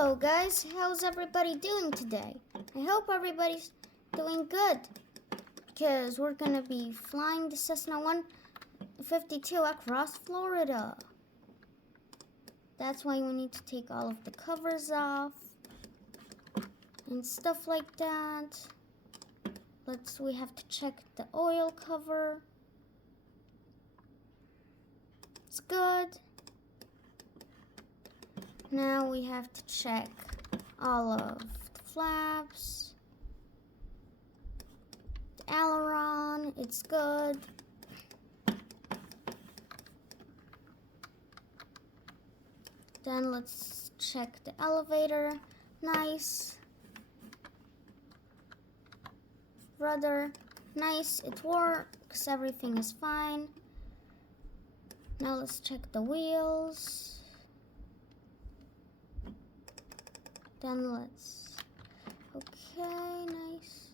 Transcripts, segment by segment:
Hello guys, how's everybody doing today? I hope everybody's doing good because we're gonna be flying the Cessna 152 across Florida. That's why we need to take all of the covers off and stuff like that. We have to check the oil cover. It's good. Now we have to check all of the flaps. The aileron, it's good. Then let's check the elevator. Nice. Rudder, nice, it works, everything is fine. Now let's check the wheels. Then okay, nice.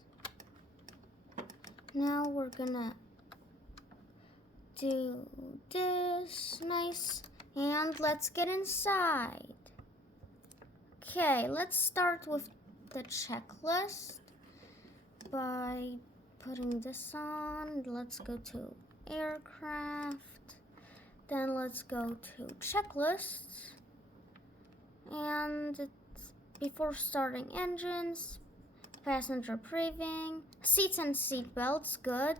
Now we're gonna do this, nice. And let's get inside. Okay, let's start with the checklist by putting this on. Let's go to aircraft. Then let's go to checklists. And before starting engines, passenger briefing, seats and seat belts, good.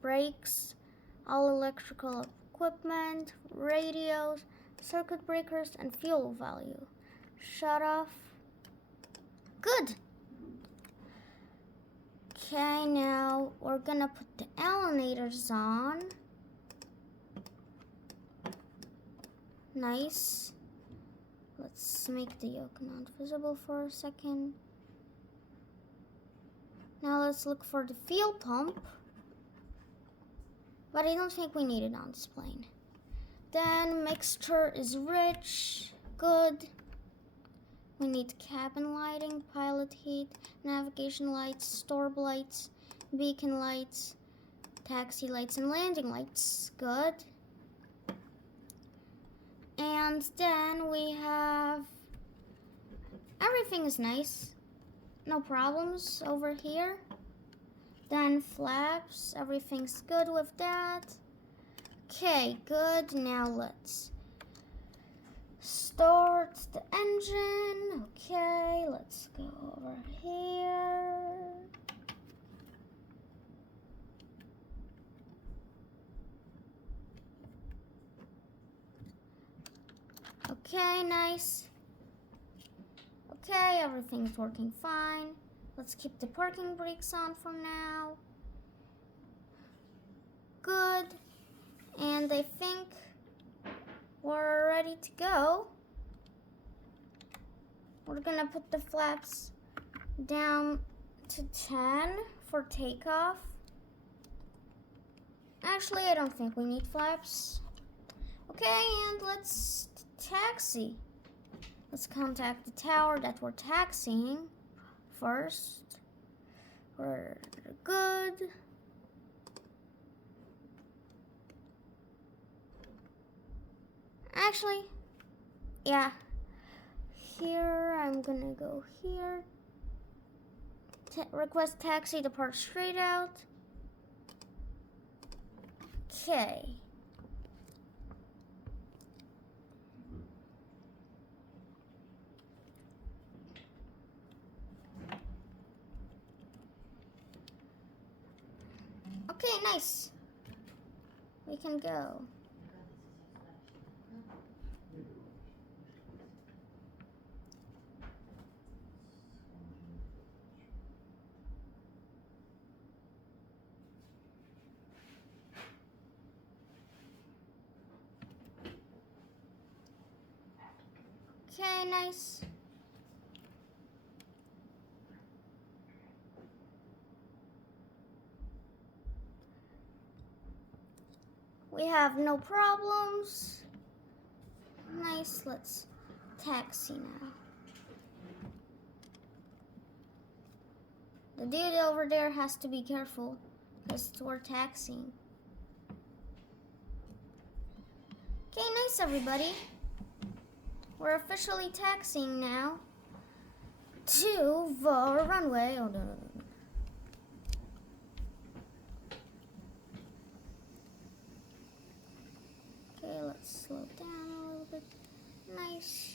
Brakes, all electrical equipment, radios, circuit breakers, and fuel value. Shut off. Good. Okay, now we're gonna put the alignators on. Nice. Let's make the yoke not visible for a second. Now let's look for the fuel pump. But I don't think we need it on this plane. Then mixture is rich, good. We need cabin lighting, pilot heat, navigation lights, storm lights, beacon lights, taxi lights, and landing lights, good. And then we have, everything is nice, no problems over here. Then flaps, everything's good with that. Okay, good, now let's start the engine. Okay, let's go over here. Okay, nice. Okay, everything's working fine. Let's keep the parking brakes on for now. Good. And I think we're ready to go. We're gonna put the flaps down to 10 for takeoff. Actually, I don't think we need flaps. Okay, and let's taxi. Let's contact the tower that we're taxiing first. We're good. Actually, yeah. Here, I'm gonna go here. Request taxi, depart straight out. Okay. Okay, nice. We can go. Okay, nice. We have no problems. Nice, let's taxi now. The dude over there has to be careful because we're taxiing. Okay, nice everybody. We're officially taxiing now. to the runway. Oh, no. Okay, let's slow down a little bit. Nice.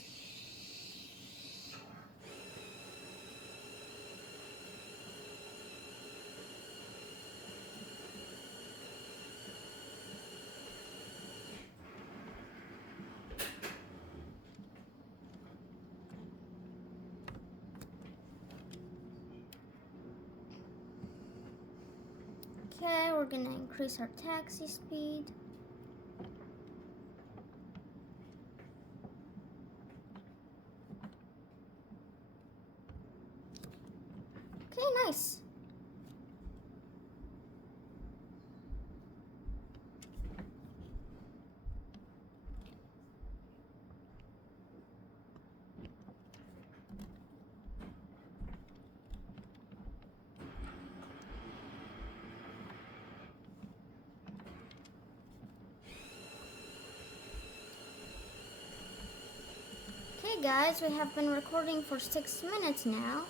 Okay, we're gonna increase our taxi speed. Okay, nice. Okay, guys, we have been recording for 6 minutes now.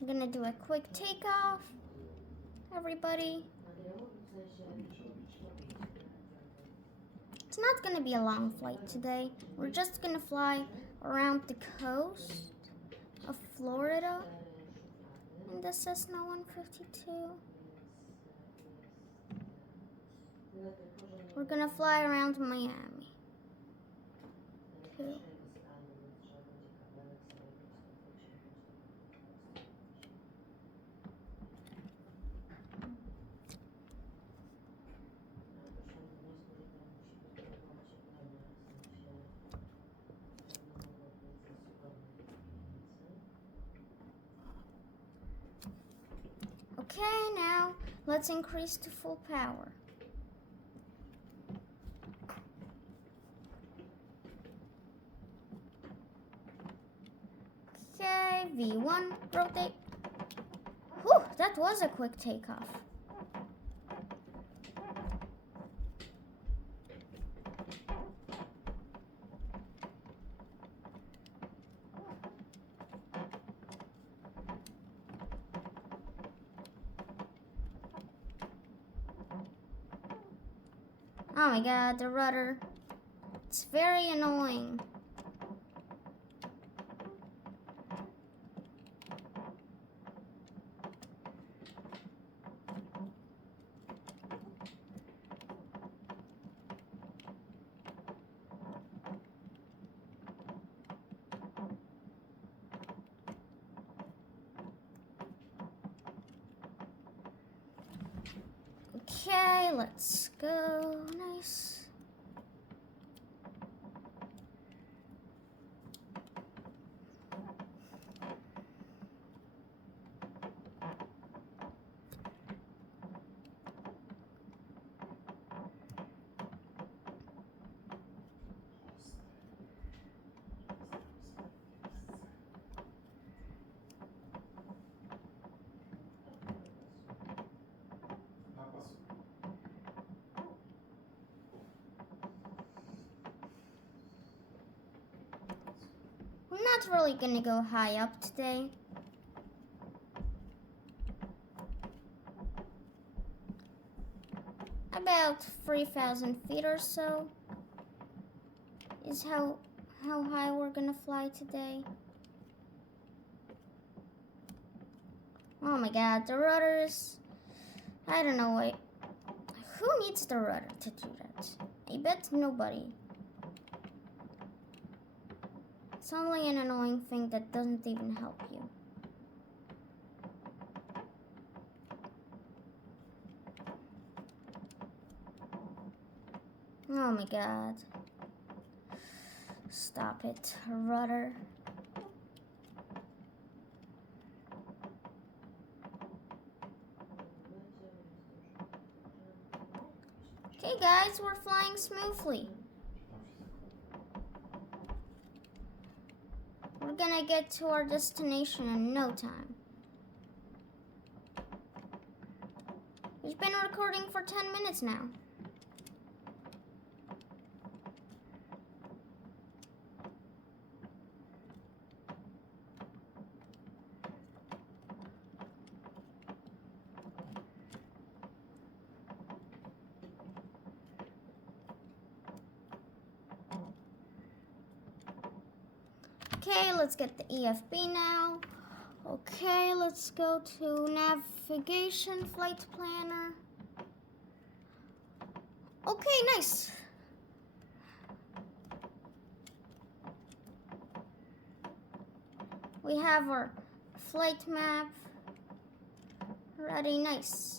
I'm gonna do a quick takeoff, everybody. It's not gonna be a long flight today. We're just gonna fly around the coast of Florida in the Cessna 152. We're gonna fly around Miami too. Okay, now let's increase to full power. Okay, V1, rotate. Whew, that was a quick takeoff. Oh my god, the rudder. It's very annoying. Okay, let's go. Nice. I'm not really gonna go high up today. About 3,000 feet or so is how high we're gonna fly today. Oh my god, the rudder is I don't know why. Who needs the rudder to do that? I bet nobody. It's only an annoying thing that doesn't even help you. Oh my god. Stop it, rudder. Okay guys, we're flying smoothly. We're gonna get to our destination in no time. We've been recording for 10 minutes now. Okay, let's get the EFB now. Okay, let's go to navigation, flight planner. Okay, nice. We have our flight map ready, nice.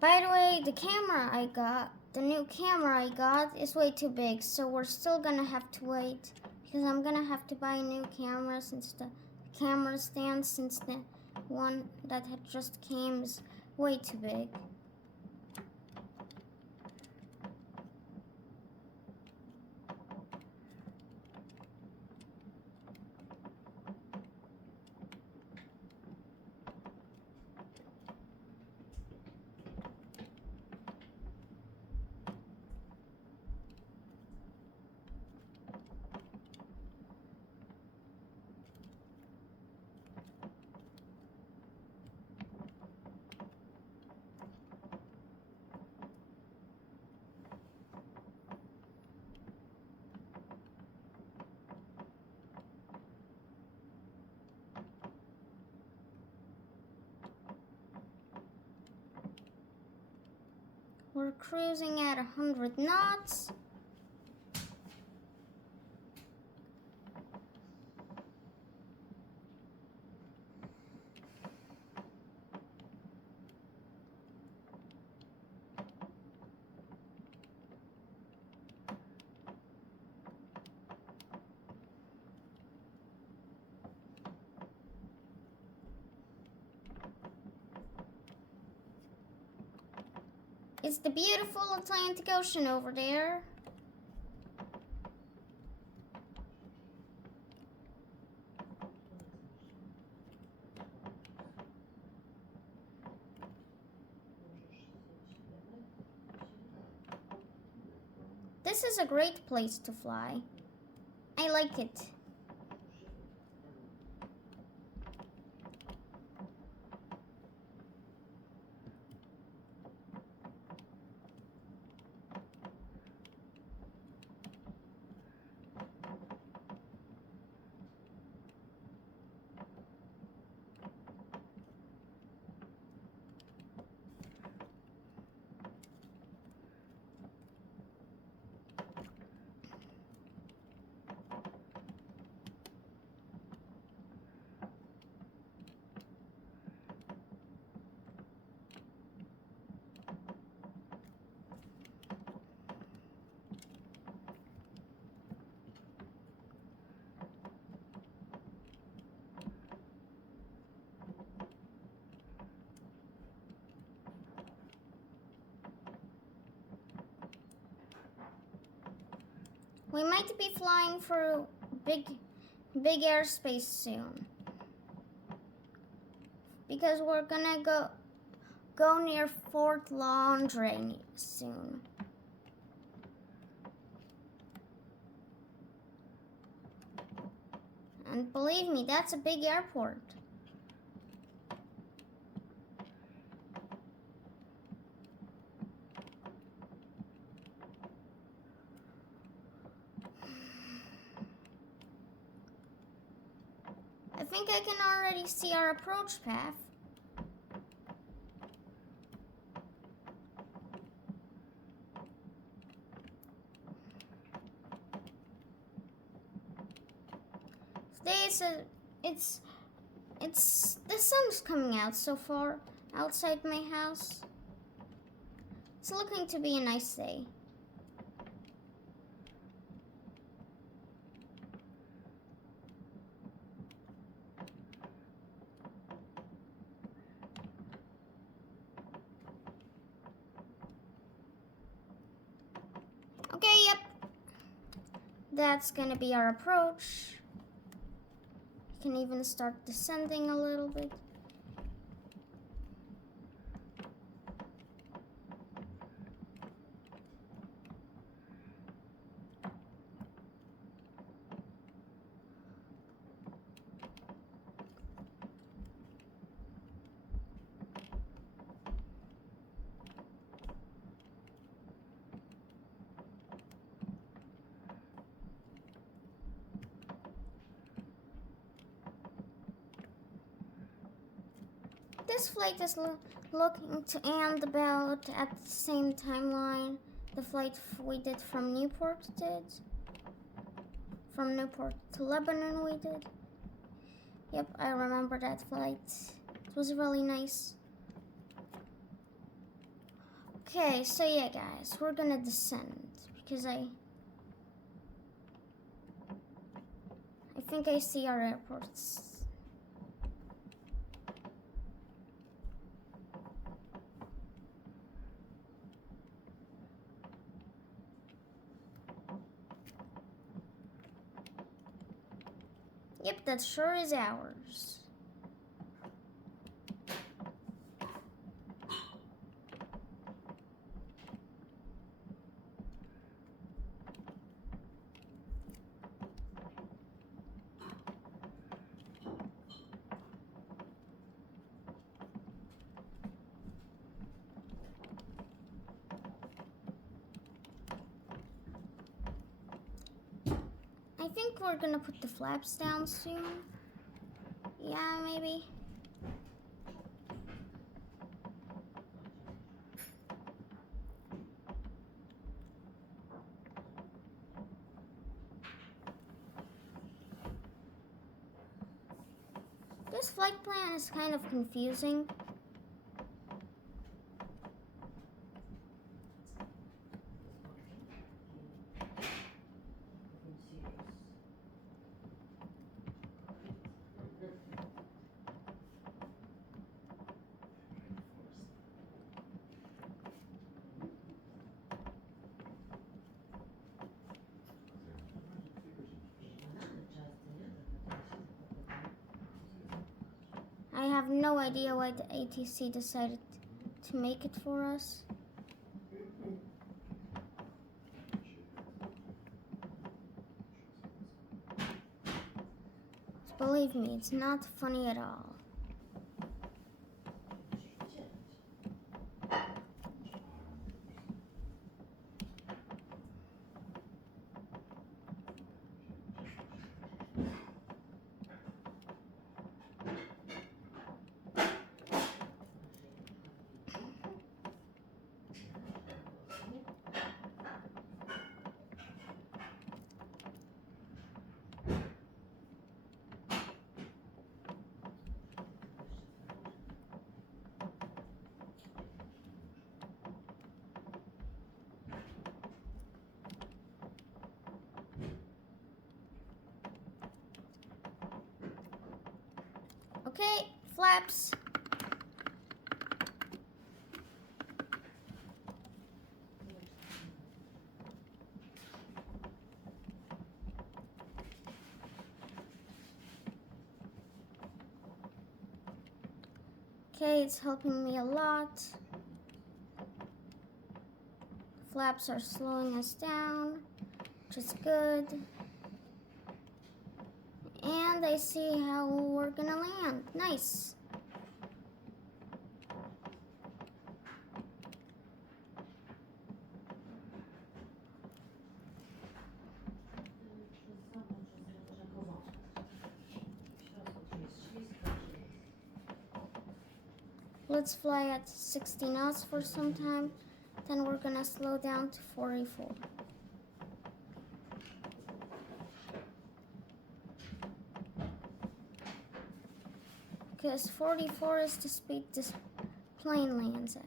By the way, the new camera I got is way too big, so we're still gonna have to wait because I'm gonna have to buy a new camera since the camera stand, since the one that had just came is way too big. We're cruising at 100 knots. It's the beautiful Atlantic Ocean over there. This is a great place to fly. I like it. We might be flying for big airspace soon. Because we're gonna go near Fort Laundry soon. And believe me, that's a big airport. I think I can already see our approach path. Today it's the sun's coming out so far outside my house. It's looking to be a nice day. Okay, yep. That's gonna be our approach. You can even start descending a little bit. This flight is looking to end about at the same timeline the flight we did from Newport did. From Newport to Lebanon we did. Yep, I remember that flight. It was really nice. Okay, so yeah guys, we're gonna descend because I think I see our airports. Yep, that sure is ours. I think we're gonna put the flaps down soon. Yeah, maybe. This flight plan is kind of confusing. I have no idea why the ATC decided to make it for us. Believe me, it's not funny at all. Okay, flaps. Okay, it's helping me a lot. Flaps are slowing us down, which is good. And I see how we're gonna land. Nice. Let's fly at 60 knots for some time. Then we're gonna slow down to 44. Because 44 is the speed this plane lands at.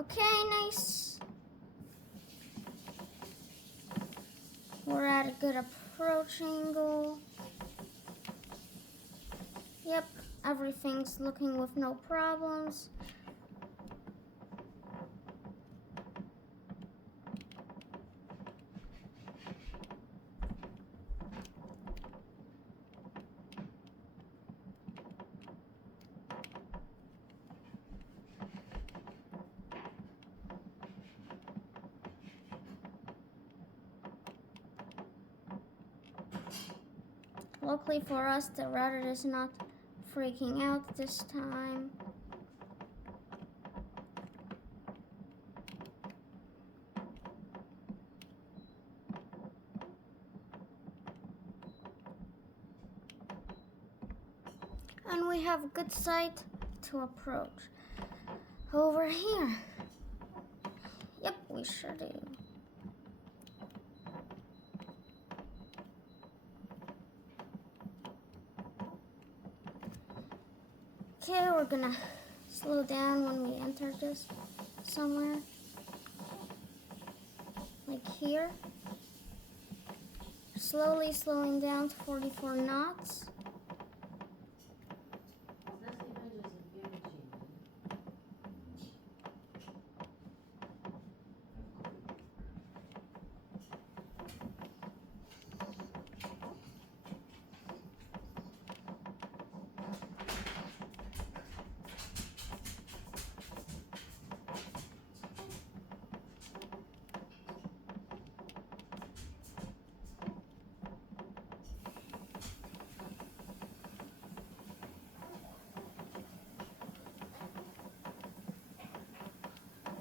Okay, nice. We're at a good approach angle. Yep, everything's looking with no problems. Luckily for us, the rudder is not freaking out this time. And we have a good sight to approach. Over here. Yep, we sure do. Okay, we're gonna slow down when we enter this somewhere. Like here. Slowly slowing down to 44 knots.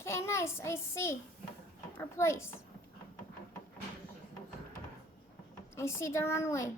Okay, nice. I see our place. I see the runway.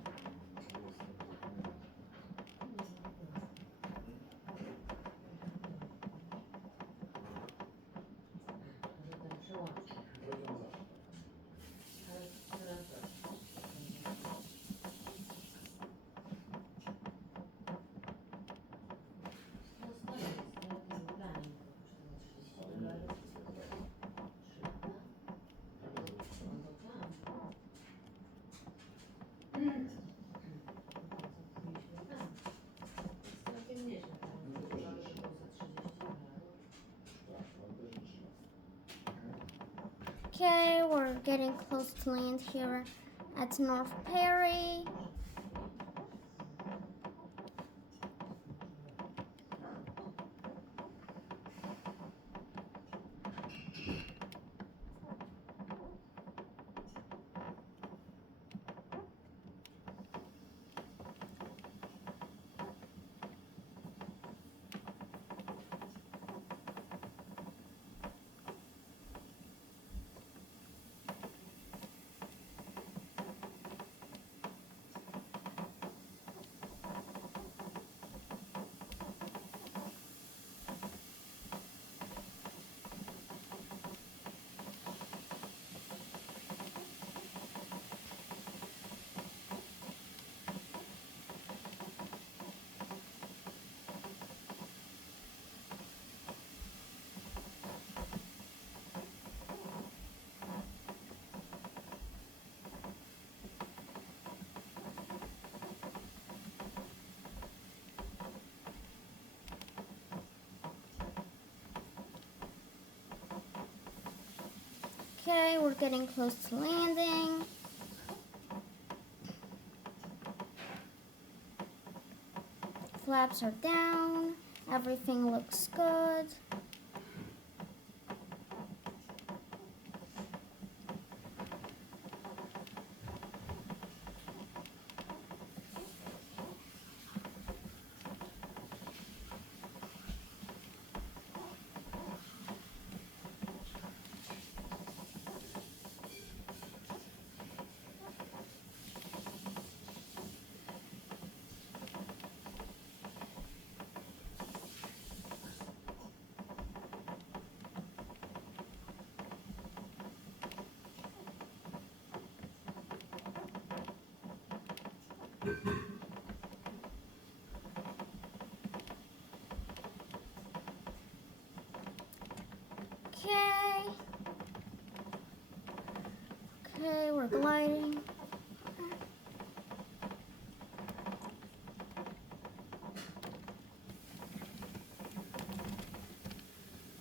Okay, we're getting close to land here at North Perry. Okay, we're getting close to landing. Flaps are down. Everything looks good. Okay. Okay, we're gliding.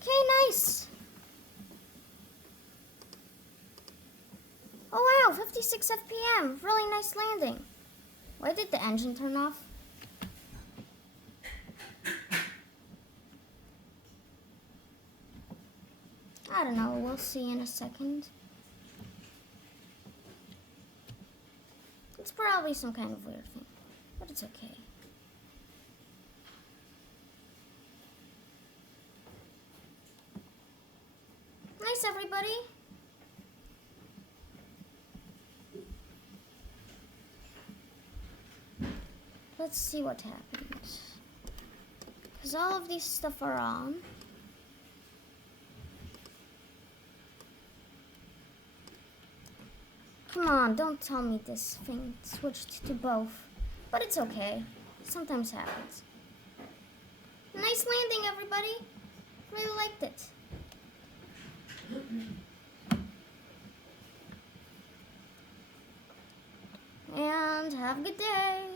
Okay, nice. Oh wow, 56 FPM. Really nice landing. Why did the engine turn off? I don't know, we'll see in a second. It's probably some kind of weird thing, but it's okay. Nice, everybody. Let's see what happens. Because all of these stuff are on. Come on, don't tell me this thing switched to both. But it's okay. Sometimes happens. Nice landing, everybody. Really liked it. And have a good day.